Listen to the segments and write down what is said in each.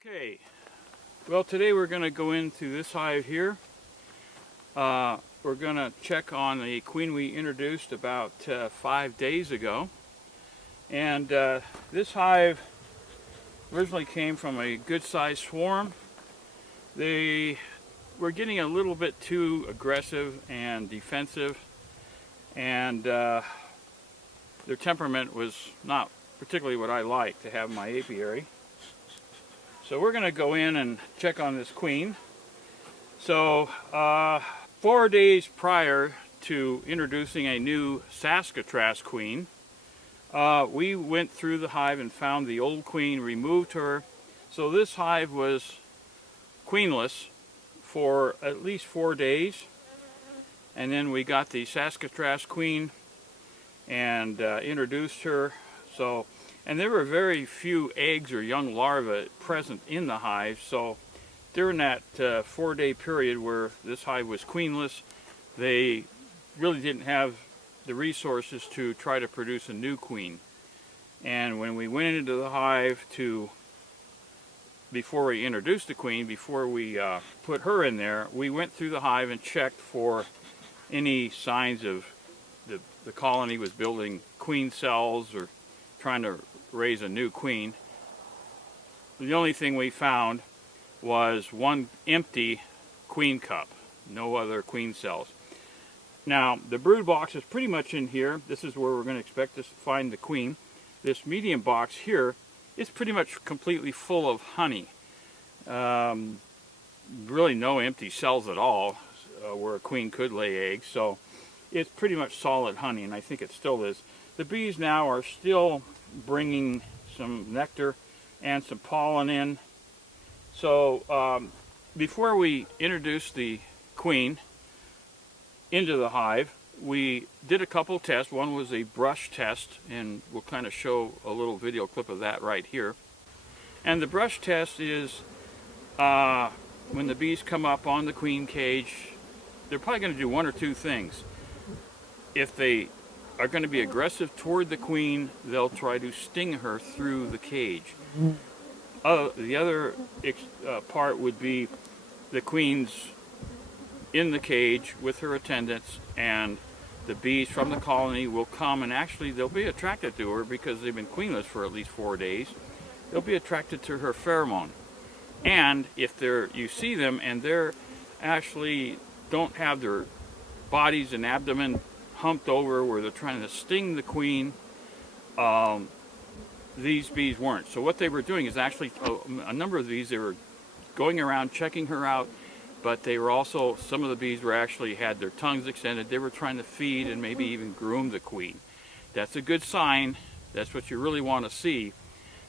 Okay, well today we're going to go into this hive here. We're going to check on the queen we introduced about 5 days ago. And this hive originally came from a good-sized swarm. They were getting a little bit too aggressive and defensive, and their temperament was not particularly what I like to have in my apiary. So we're going to go in and check on this queen. So 4 days prior to introducing a new Saskatraz queen, we went through the hive and found the old queen, removed her. So this hive was queenless for at least 4 days. And then we got the Saskatraz Queen and introduced her. And there were very few eggs or young larvae present in the hive. So during that 4-day period where this hive was queenless, they really didn't have the resources to try to produce a new queen. And when we went into the hive before we introduced the queen, before we put her in there, we went through the hive and checked for any signs of the colony was building queen cells or trying to raise a new queen. The only thing we found was one empty queen cup, no other queen cells. Now the brood box is pretty much in here. This is where we're going to expect to find the queen. This medium box here is pretty much completely full of honey. Really no empty cells at all where a queen could lay eggs, so it's pretty much solid honey, and I think it still is. The bees now are still bringing some nectar and some pollen in. So before we introduced the queen into the hive, we did a couple tests. One was a brush test, and we'll kind of show a little video clip of that right here. And the brush test is when the bees come up on the queen cage, they're probably going to do one or two things. If they are going to be aggressive toward the queen, they'll try to sting her through the cage. The other part would be the queen's in the cage with her attendants, and the bees from the colony will come, and actually they'll be attracted to her because they've been queenless for at least 4 days. They'll be attracted to her pheromone. And if you see them and they're actually don't have their bodies and abdomen humped over where they're trying to sting the queen, these bees weren't. So what they were doing is actually a number of these, they were going around checking her out, but they were also, some of the bees were actually had their tongues extended. They were trying to feed and maybe even groom the queen. That's a good sign. That's what you really want to see.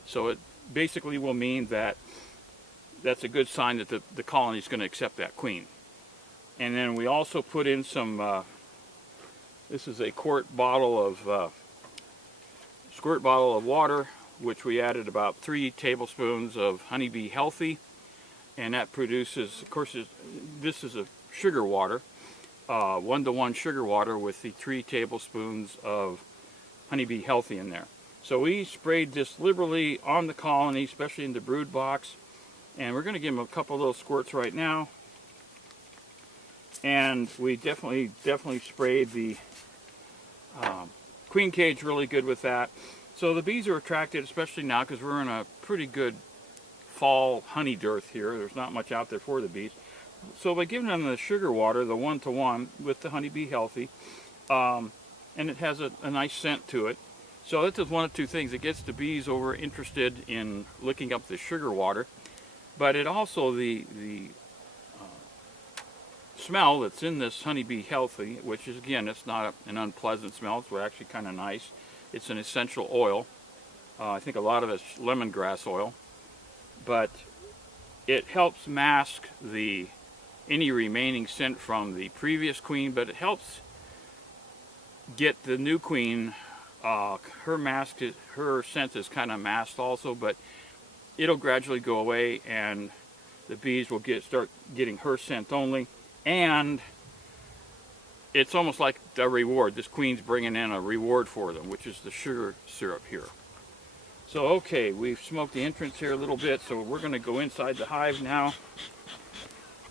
So it basically will mean that that's a good sign that the colony is going to accept that queen. And then we also put in some, this is a squirt bottle of water, which we added about 3 tablespoons of Honeybee Healthy, and that produces, of course, this is a sugar water, 1-to-1 sugar water with the 3 tablespoons of Honeybee Healthy in there. So we sprayed this liberally on the colony, especially in the brood box, and we're going to give them a couple of little squirts right now. And we definitely sprayed the queen cage really good with that. So the bees are attracted, especially now because we're in a pretty good fall honey dearth here. There's not much out there for the bees. So by giving them the sugar water, the 1-to-1 with the Honeybee Healthy, and it has a nice scent to it. So that does one of two things. It gets the bees over interested in licking up the sugar water, but it also, the smell that's in this Honeybee Healthy, which is, again, it's not an unpleasant smell, it's actually kind of nice. It's an essential oil. I think a lot of it's lemongrass oil, but it helps mask any remaining scent from the previous queen, but it helps get the new queen, her scent is kind of masked also, but it'll gradually go away and the bees will start getting her scent only. And it's almost like a reward. This queen's bringing in a reward for them, which is the sugar syrup here. So okay, we've smoked the entrance here a little bit, so we're going to go inside the hive now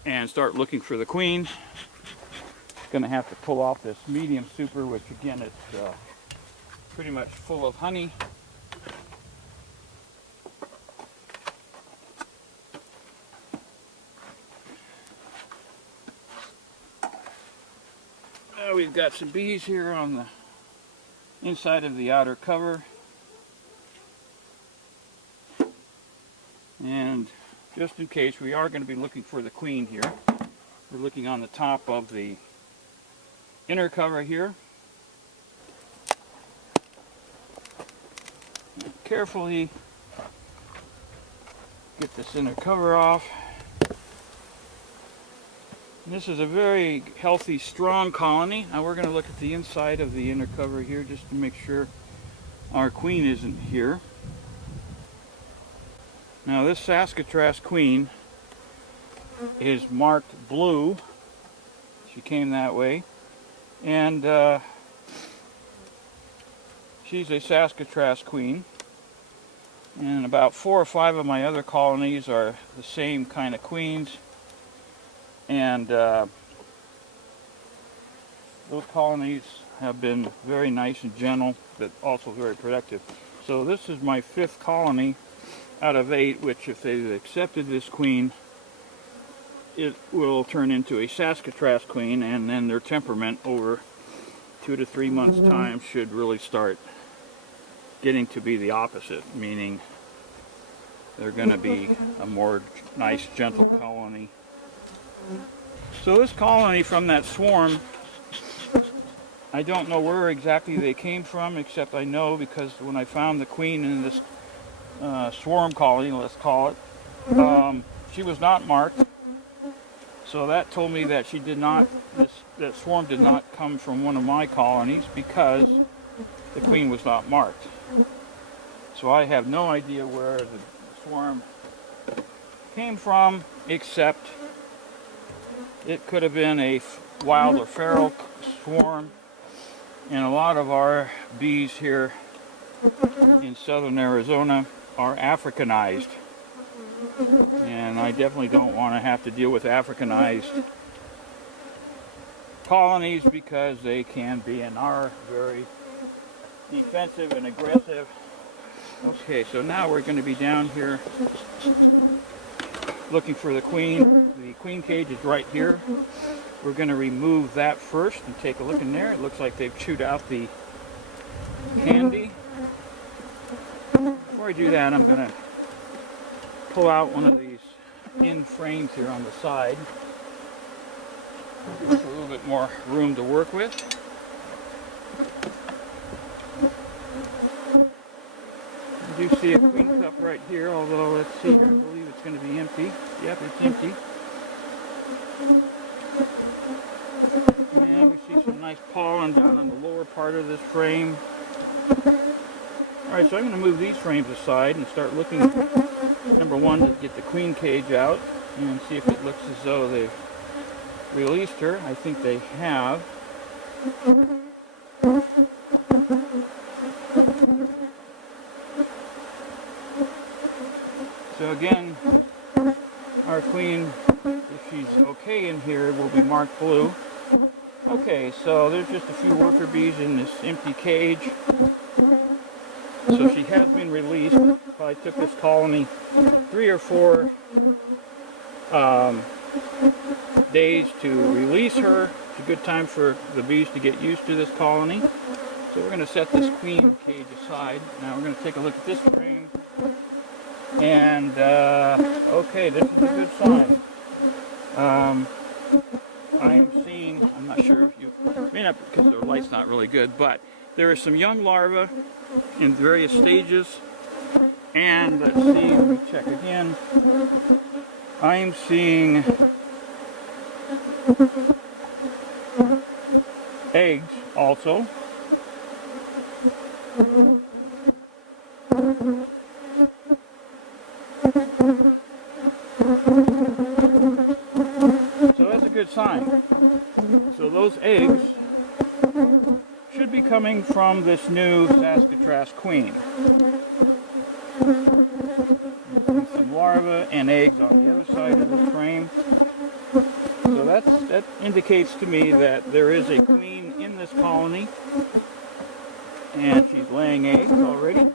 and start looking for the queen. Going to have to pull off this medium super, which again is pretty much full of honey. We've got some bees here on the inside of the outer cover. And just in case, we are going to be looking for the queen here. We're looking on the top of the inner cover here. Carefully get this inner cover off. And this is a very healthy, strong colony. Now we're going to look at the inside of the inner cover here just to make sure our queen isn't here. Now this Saskatraz Queen is marked blue. She came that way. And she's a Saskatraz Queen. And about 4 or 5 of my other colonies are the same kind of queens. And those colonies have been very nice and gentle, but also very productive. So this is my 5th colony out of 8, which if they've accepted this queen, it will turn into a Saskatraz Queen, and then their temperament over 2 to 3 months' time should really start getting to be the opposite, meaning they're going to be a more nice, gentle colony. So this colony from that swarm, I don't know where exactly they came from, except I know because when I found the queen in this swarm colony, let's call it, she was not marked. So that told me that she did not, that swarm did not come from one of my colonies because the queen was not marked. So I have no idea where the swarm came from, except it could have been a wild or feral swarm. And a lot of our bees here in southern Arizona are Africanized. And I definitely don't want to have to deal with Africanized colonies because they can be and are very defensive and aggressive. Okay, so now we're going to be down here looking for the queen. The queen cage is right here. We're going to remove that first and take a look in there. It looks like they've chewed out the candy. Before I do that, I'm going to pull out one of these in frames here on the side. Give us a little bit more room to work with. I do see a queen cup right here, although let's see here, I believe it's going to be empty. Yep, it's empty. And we see some nice pollen down on the lower part of this frame. Alright, so I'm going to move these frames aside and start looking, number one, to get the queen cage out and see if it looks as though they've released her. I think they have. So again, our queen, if she's okay in here, will be marked blue. Okay, so there's just a few worker bees in this empty cage. So she has been released. I took this colony 3 or 4 days to release her. It's a good time for the bees to get used to this colony. So we're going to set this queen cage aside. Now we're going to take a look at this frame. And, okay, this is a good sign. I am seeing, I'm not sure if you, may not, because the light's not really good, but there are some young larvae in various stages. And let's see, let me check again. I am seeing eggs also. So that's a good sign. So those eggs should be coming from this new Saskatraz Queen. Some larvae and eggs on the other side of the frame. So that indicates to me that there is a queen in this colony, and she's laying eggs already.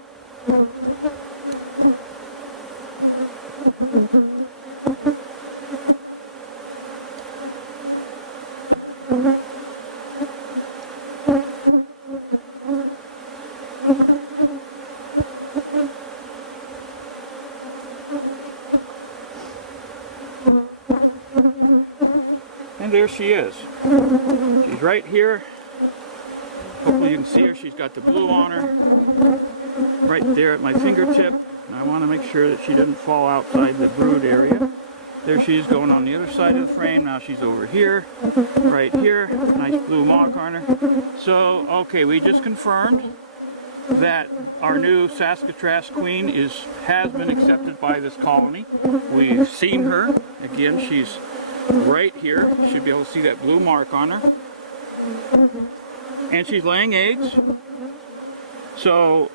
And there she is. She's right here. Hopefully you can see her. She's got the blue on her right there at my fingertip. And I want to make sure that she doesn't fall outside the brood area. There she is going on the other side of the frame. Now she's over here, right here. Nice blue mark on her. So, okay, we just confirmed that our new Saskatraz Queen has been accepted by this colony. We've seen her. Again, she's right here. You should be able to see that blue mark on her. And she's laying eggs. So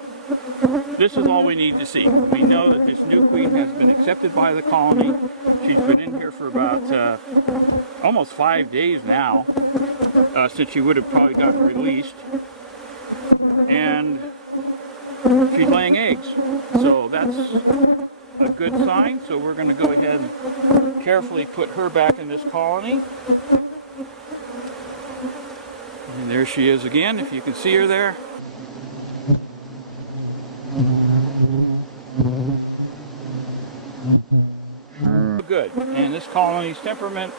this is all we need to see. We know that this new queen has been accepted by the colony. She's been in here for about almost 5 days now, since she would have probably gotten released. And she's laying eggs. So that's a good sign. So we're going to go ahead and carefully put her back in this colony. And there she is again, if you can see her there. Good. And this colony's temperament,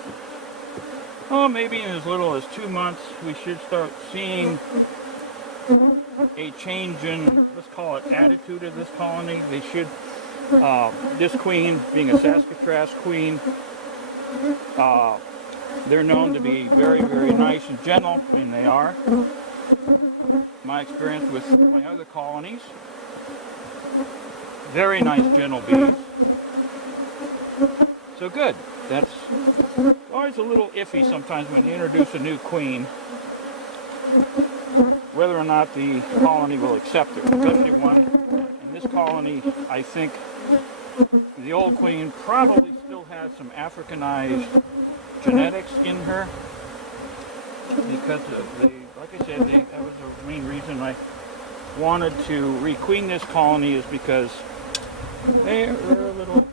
oh, maybe in as little as 2 months, we should start seeing a change in, let's call it, attitude of this colony. They should, this queen, being a Saskatraz queen, they're known to be very, very nice and gentle, and they are. My experience with my other colonies, very nice, gentle bees. So good. That's always a little iffy sometimes when you introduce a new queen, whether or not the colony will accept her, especially one. In this colony, I think the old queen probably still has some Africanized genetics in her, because like I said, that was the main reason I wanted to requeen this colony, is because they're a little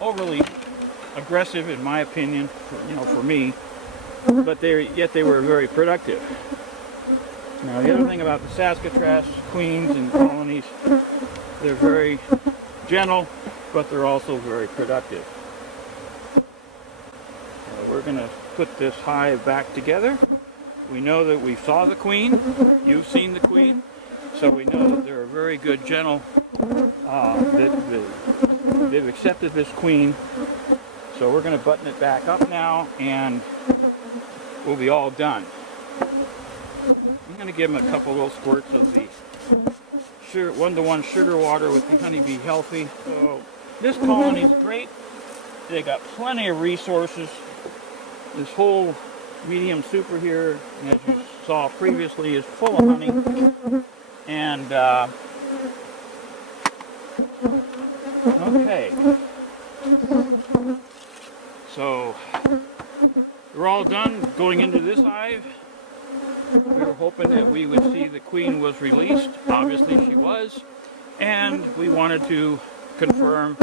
overly aggressive, in my opinion, for me, but yet they were very productive. Now, the other thing about the Saskatraz queens and colonies, they're very gentle, but they're also very productive. We're going to put this hive back together. We know that we saw the queen. You've seen the queen. So we know that they're a very good, gentle, they've accepted this queen. So we're going to button it back up now, and we'll be all done. I'm going to give them a couple little squirts of the 1-to-1 sugar water with the Honeybee Healthy. So this colony is great. They got plenty of resources. This whole medium super here, as you saw previously, is full of honey. And okay, so we're all done going into this hive. We were hoping that we would see the queen was released. Obviously she was, and we wanted to confirm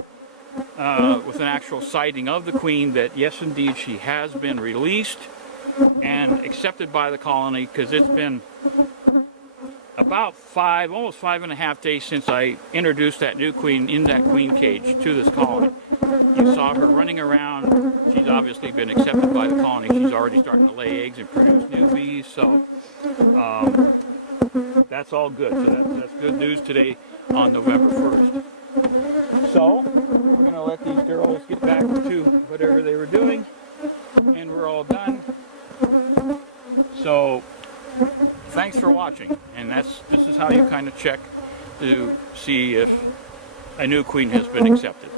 with an actual sighting of the queen that yes, indeed, she has been released and accepted by the colony, because it's been about almost 5.5 days since I introduced that new queen in that queen cage to this colony. You saw her running around. She's obviously been accepted by the colony. She's already starting to lay eggs and produce new bees, so that's all good. So that's good news today on November 1st. So we're going to let these girls get back to whatever they were doing, and we're all done. So thanks for watching, and this is how you kind of check to see if a new queen has been accepted.